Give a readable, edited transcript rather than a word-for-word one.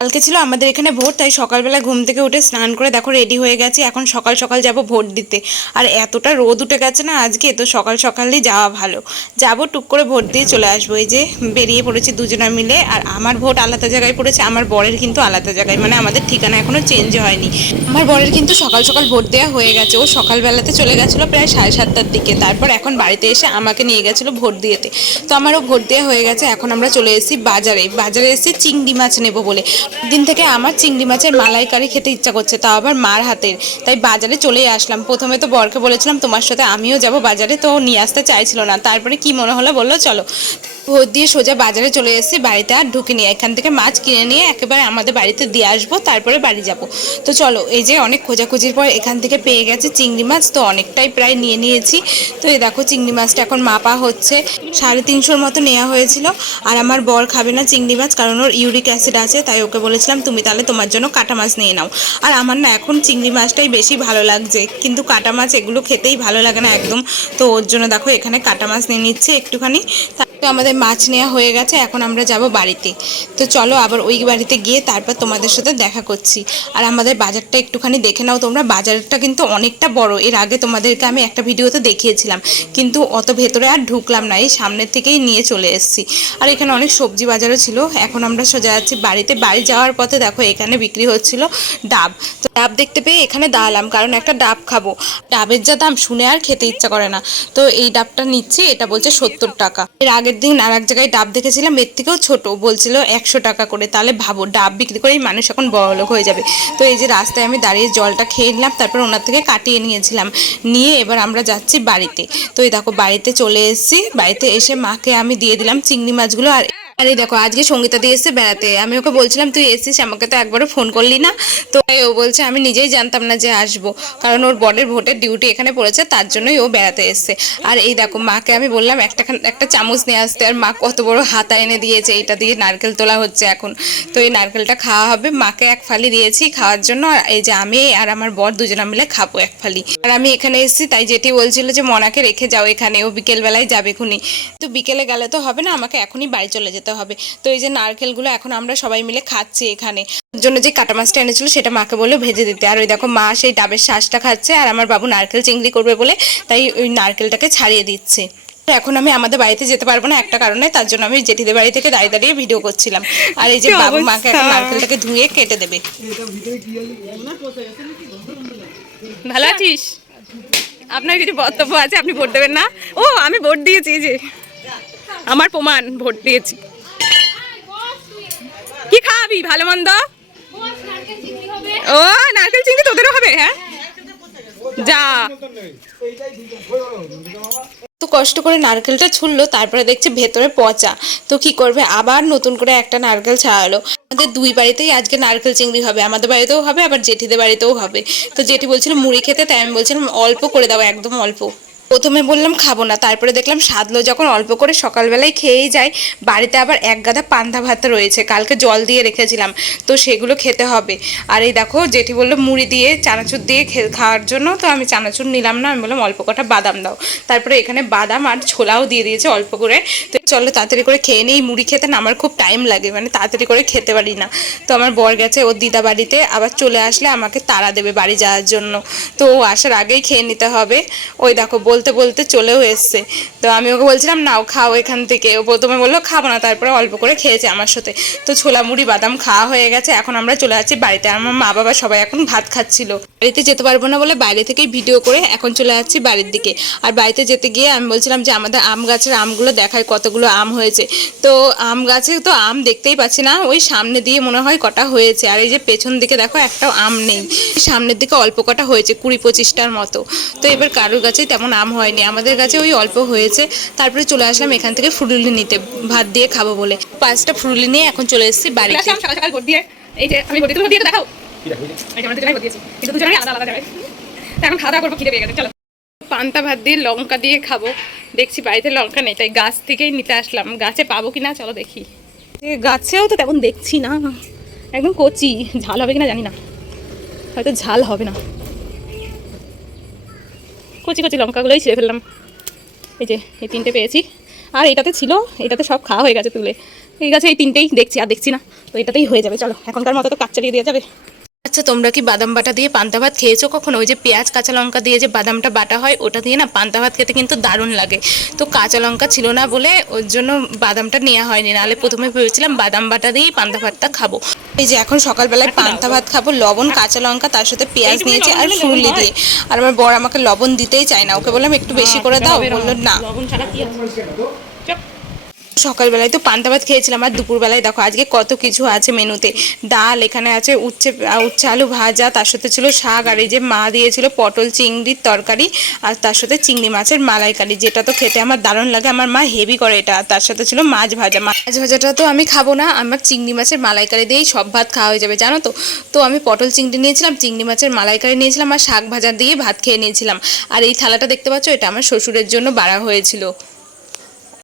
কালকে ছিল আমাদের এখানে ভোট, তাই সকালবেলা ঘুম থেকে উঠে স্নান করে দেখো রেডি হয়ে গেছি। এখন সকাল সকাল যাব ভোট দিতে। আর এতটা রোদ উঠে গেছে না আজকে, তো সকাল সকালই যাওয়া ভালো। যাব টুক করে ভোট দিয়ে চলে আসবো। এই যে বেরিয়ে পড়েছি দুজনা মিলে। আর আমার ভোট আলাদা জায়গায় পড়েছে, আমার বরের কিন্তু আলাদা জায়গায়, মানে আমাদের ঠিকানা এখনো চেঞ্জ হয়নি। আমার বরের কিন্তু সকাল সকাল ভোট দেওয়া হয়ে গেছে। ও সকালবেলাতে চলে গেছিলো প্রায় 7:30টার দিকে, তারপর এখন বাড়িতে এসে আমাকে নিয়ে গেছিলো ভোট দিয়েতে। তো আমারও ভোট দেওয়া হয়ে গেছে। এখন আমরা চলে এসেছি বাজারে। বাজারে এসেছি চিংড়ি মাছ নেবো বলে। দিন থেকে আমার চিংড়ি মাছের মালাইকারি খেতে ইচ্ছা করছে, তাও আবার মার হাতের। তাই বাজারে চলে আসলাম। প্রথমে তো বরকে বলেছিলাম তোমার সাথে আমিও যাব বাজারে, তো নিয়ে আসতে চাইছিল না। তারপরে কি মনে হলো বললো চলো। ভোট দিয়ে সোজা বাজারে চলে এসেছি, বাড়িতে আর ঢুকিনি। এখান থেকে মাছ কিনে নিয়ে একেবারে আমাদের বাড়িতে দিয়ে আসবো, তারপরে বাড়ি যাব। তো চলো, এই যে অনেক খোঁজাখুঁজির পর এখান থেকে পেয়ে গেছে চিংড়ি মাছ, তো অনেকটাই প্রায় নিয়ে নিয়েছি। তো এই দেখো চিংড়ি মাছটা এখন মাপা হচ্ছে। 350-র মতো নেওয়া হয়েছিল। আর আমার বর খাবে না চিংড়ি মাছ, কারণ ওর ইউরিক অ্যাসিড আছে। তাই ওকে বলেছিলাম তুমি তাহলে তোমার জন্য কাটা মাছ নিয়ে নাও। আর আমার না এখন চিংড়ি মাছটাই বেশি ভালো লাগছে, কিন্তু কাটা মাছ এগুলো খেতেই ভালো লাগে না একদম। তো ওর জন্য দেখো এখানে কাটা মাছ নিয়ে নিচ্ছে একটুখানি। তো আমাদের মাছ নেওয়া হয়ে গেছে, এখন আমরা যাব বাড়িতে। তো চলো আবার ওই বাড়িতে গিয়ে তারপর তোমাদের সাথে দেখা করছি। আর আমাদের বাজারটা একটুখানি দেখে নাও তোমরা। বাজারটা কিন্তু অনেকটা বড়। এর আগে তোমাদেরকে আমি একটা ভিডিওতে দেখিয়েছিলাম, কিন্তু অত ভেতরে আর ঢুকলাম না, এই সামনের থেকেই নিয়ে চলে এসেছি। আর এখানে অনেক সবজি বাজারও ছিল। এখন আমরা সোজা যাচ্ছি বাড়িতে। বাড়ি যাওয়ার পথে দেখো এখানে বিক্রি হচ্ছিল ডাব। তো ডাব দেখতে পেয়ে এখানে দাঁড়ালাম, কারণ একটা ডাব খাবো। ডাবের যা দাম শুনে আর খেতে ইচ্ছা করে না। তো এই ডাবটা নিচ্ছি, এটা বলছে 70 টাকা। এর আগের দিন আর এক জায়গায় ডাব দেখেছিলাম এর থেকেও ছোট, বলছিল 100 টাকা করে। তাহলে ভাবো ডাব বিক্রি করেই মানুষ এখন বড়লোক হয়ে যাবে। তো এই যে রাস্তায় আমি দাঁড়িয়ে জলটা খেয়ে নিলাম, তারপর ওনার থেকে কাটিয়ে নিয়েছিলাম। নিয়ে এবার আমরা যাচ্ছি বাড়িতে। তো এই দেখো বাড়িতে চলে এসেছি। বাড়িতে এসে মাকে আমি দিয়ে দিলাম চিংড়ি মাছগুলো। আর এই দেখো আজকে সঙ্গীতা দিয়ে এসছে বেড়াতে। আমি ওকে বলছিলাম তুই এসেছিস, আমাকে তো একবারও ফোন করলি না। তো ও বলছে আমি নিজেই জানতাম না যে আসবো, কারণ ওর বরের ভোটের ডিউটি এখানে পড়েছে, তার জন্যই ও বেড়াতে এসছে। আর এই দেখো মাকে আমি বললাম একটা চামচ নিয়ে আসতে, আর মা কত বড় হাতা এনে দিয়েছে। এটা দিয়ে নারকেল তোলা হচ্ছে এখন। তো এই নারকেলটা খাওয়া হবে। মাকে এক ফালি দিয়েছি খাওয়ার জন্য, আর এই যে আমি আর আমার বর দুজনা মিলে খাবো এক ফালি। আর আমি এখানে এসেছি, তাই যেটি বলছিল যে মনাকে রেখে যাও এখানে, ও বিকেলবেলায় যাবে খুনি। তো বিকেলে গেলে তো হবে না, আমাকে এখনই বাড়ি চলে যেতে হবে। তো এই যে নারকেলগুলো এখন আমরা সবাই মিলে খাচ্ছি এখানে। ওর জন্য যে কাটা মাছটা এনেছিল সেটা মাকে বলে ভেজে দিতে। আর ওই দেখো মা সেই ডাবের শ্বাসটা খাচ্ছে, আর আমার বাবু নারকেল চিংড়ি করবে বলে তাই ওই নারকেলটাকে ছাড়িয়ে দিচ্ছে। এখন আমি আমাদের বাড়িতে যেতে পারবো না একটা কারণে, তার জন্য আমি জেঠিদের বাড়ি থেকে দাঁড়িয়ে দাঁড়িয়ে ভিডিও করছিলাম। আর এই যে বাবু মাকে এখন নারকেলটাকে ধুয়ে কেটে দেবে। ভালো আছিস? আপনার কিছু বক্তব্য আছে? আপনি ভোট দেবেন না? ও আমি ভোট দিয়েছি, এই যে আমার প্রমাণ, ভোট দিয়েছি। কি খাবি ভালো মন্দ? ও নারকেল চিংড়ি তোদেরও হবে? হ্যাঁ যা। তো কষ্ট করে নারকেলটা ছুললো, তারপরে দেখছি ভেতরে পচা। তো কি করবে, আবার নতুন করে একটা নারকেল ছাড়ালো। আমাদের দুই বাড়িতেই আজকে নারকেল চিংড়ি হবে, আমাদের বাড়িতেও হবে আবার জেঠিদের বাড়িতেও হবে। তো জেঠি বলছিল মুড়ি খেতে, তাই আমি বলছিলাম অল্প করে দাও, একদম অল্প। প্রথমে বললাম খাবো না, তারপরে দেখলাম সাদলো যখন অল্প করে সকালবেলায় খেয়েই যায়। বাড়িতে আবার এক গাদা পান্তা ভাত রয়েছে, কালকে জল দিয়ে রেখেছিলাম, তো সেগুলো খেতে হবে। আর এই দেখো জেঠি বললো মুড়ি দিয়ে চানাচুর দিয়ে খাওয়ার জন্য, তো আমি চানাচুর নিলাম না, আমি বললাম অল্প কটা বাদাম দাও। তারপরে এখানে বাদাম আর ছোলাও দিয়ে দিয়েছে অল্প করে। তো চলো তাড়াতাড়ি করে খেয়ে নিই। মুড়ি খেতে না আমার খুব টাইম লাগে, মানে তাড়াতাড়ি করে খেতে পারি না। তো আমার বর গেছে ওর দিদা বাড়িতে, আবার চলে আসলে আমাকে তাড়া দেবে বাড়ি যাওয়ার জন্য। তো ও আসার আগেই খেয়ে নিতে হবে। ওই দেখো বলতে বলতে চলেও এসছে। তো আমি ওকে বলছিলাম নাও খাও এখান থেকে। ও প্রথমে বললো খাবো না, তারপরে অল্প করে খেয়েছে আমার সাথে। তো ছোলা মুড়ি বাদাম খাওয়া হয়ে গেছে, এখন আমরা চলে যাচ্ছি বাড়িতে। আমার মা বাবা সবাই এখন ভাত খাচ্ছিল। বাড়িতে যেতে পারবো না বলে বাইরে থেকেই ভিডিও করে এখন চলে যাচ্ছি বাড়ির দিকে। আর বাড়িতে যেতে গিয়ে আমি বলছিলাম যে আমাদের আম গাছের আমগুলো দেখায় কতগুলো আম হয়েছে। তো আম গাছে তো আম দেখতেই পাচ্ছি না, ওই সামনে দিয়ে মনে হয় কটা হয়েছে। আর এই যে পেছন দিকে দেখো একটাও আম নেই, সামনের দিকে অল্প কটা হয়েছে 20-25টার মতো। তো এবার কারোর গাছে তেমন আম হয়নি, আমাদের গাছে ওই অল্প হয়েছে। তারপরে চলে আসলাম এখান থেকে ফুলুলি নিতে, ভাত দিয়ে খাবো বলে। 5টা ফুলুলি নিয়ে এখন চলে এসেছি বাড়িতে। সকাল সকাল ভোট দিয়ে, এই যে আমি ভোট দিয়ে দেখাও, আমরা দুজনেই ভোট দিয়েছি, কিন্তু দুজনেই আলাদা আলাদা জায়গায়। এখন খাওয়া দাওয়া করবো, খিদে পেয়ে গেছে, চলো। পান্তা ভাত দিয়ে লঙ্কা দিয়ে খাবো। দেখছি বাড়িতে লঙ্কা নেই, তাই গাছ থেকেই নিতে আসলাম। গাছে পাবো কিনা চলো দেখি। গাছেও তো তেমন দেখছি না, একদম কচি। ঝাল হবে কিনা জানি না, হয়তো ঝাল হবে না। কচি কচি লঙ্কাগুলোই ছিঁড়ে ফেললাম। এই যে এই 3টে পেয়েছি, আর এটাতে ছিল, এটাতে সব খাওয়া হয়ে গেছে তুলে। ঠিক আছে, এই তিনটেই দেখছি, আর দেখছি না, তো এটাতেই হয়ে যাবে। চলো, এখনকার মতো তো কাজ চালিয়ে দেওয়া যাবে। আচ্ছা, তোমরা কি বাদাম বাটা দিয়ে পান্তা ভাত খেয়েছো কখনো? ওই যে পেঁয়াজ কাঁচা লঙ্কা দিয়ে যে বাদামটা বাটা হয়, ওটা দিয়ে না পান্তা ভাত খেতে কিন্তু দারুণ লাগে। তো কাঁচা লঙ্কা ছিল না বলে ওর জন্য বাদামটা নেওয়া হয়নি, নাহলে প্রথমে ভেবেছিলাম বাদাম বাটা দিয়েই পান্তা ভাতটা খাবো। এই যে এখন সকালবেলায় পান্তা ভাত খাবো, লবণ কাঁচা লঙ্কা তার সাথে পেঁয়াজ নিয়েছি আর ফুরলি দিয়ে। আর আমার বর আমাকে লবণ দিতেই চায় না, ওকে বললাম একটু বেশি করে দাও, বললো না। লবণ ছাড়া কি আছে? চুপ। সকালবেলায় তো পান্তা ভাত খেয়েছিলাম, আর দুপুরবেলায় দেখো আজকে কত কিছু আছে মেনুতে। ডাল, এখানে আছে উচ্ছে আলু ভাজা, তার সাথে ছিল শাক, আর এই যে মা দিয়েছিল পটল চিংড়ির তরকারি, আর তার সাথে চিংড়ি মাছের মালাইকারি, যেটা তো খেতে আমার দারুণ লাগে। আমার মা হেভি করে এটা। আর তার সাথে ছিল মাছ ভাজা। মাছ ভাজাটা তো আমি খাবো না, আমার চিংড়ি মাছের মালাইকারি দিয়েই সব ভাত খাওয়া হয়ে যাবে, জানো তো। তো আমি পটল চিংড়ি নিয়েছিলাম, চিংড়ি মাছের মালাইকারি নিয়েছিলাম, আর শাক ভাজা দিয়ে ভাত খেয়ে নিয়েছিলাম। আর এই থালাটা দেখতে পাচ্ছ, এটা আমার শ্বশুরের জন্য বাড়া হয়েছিল।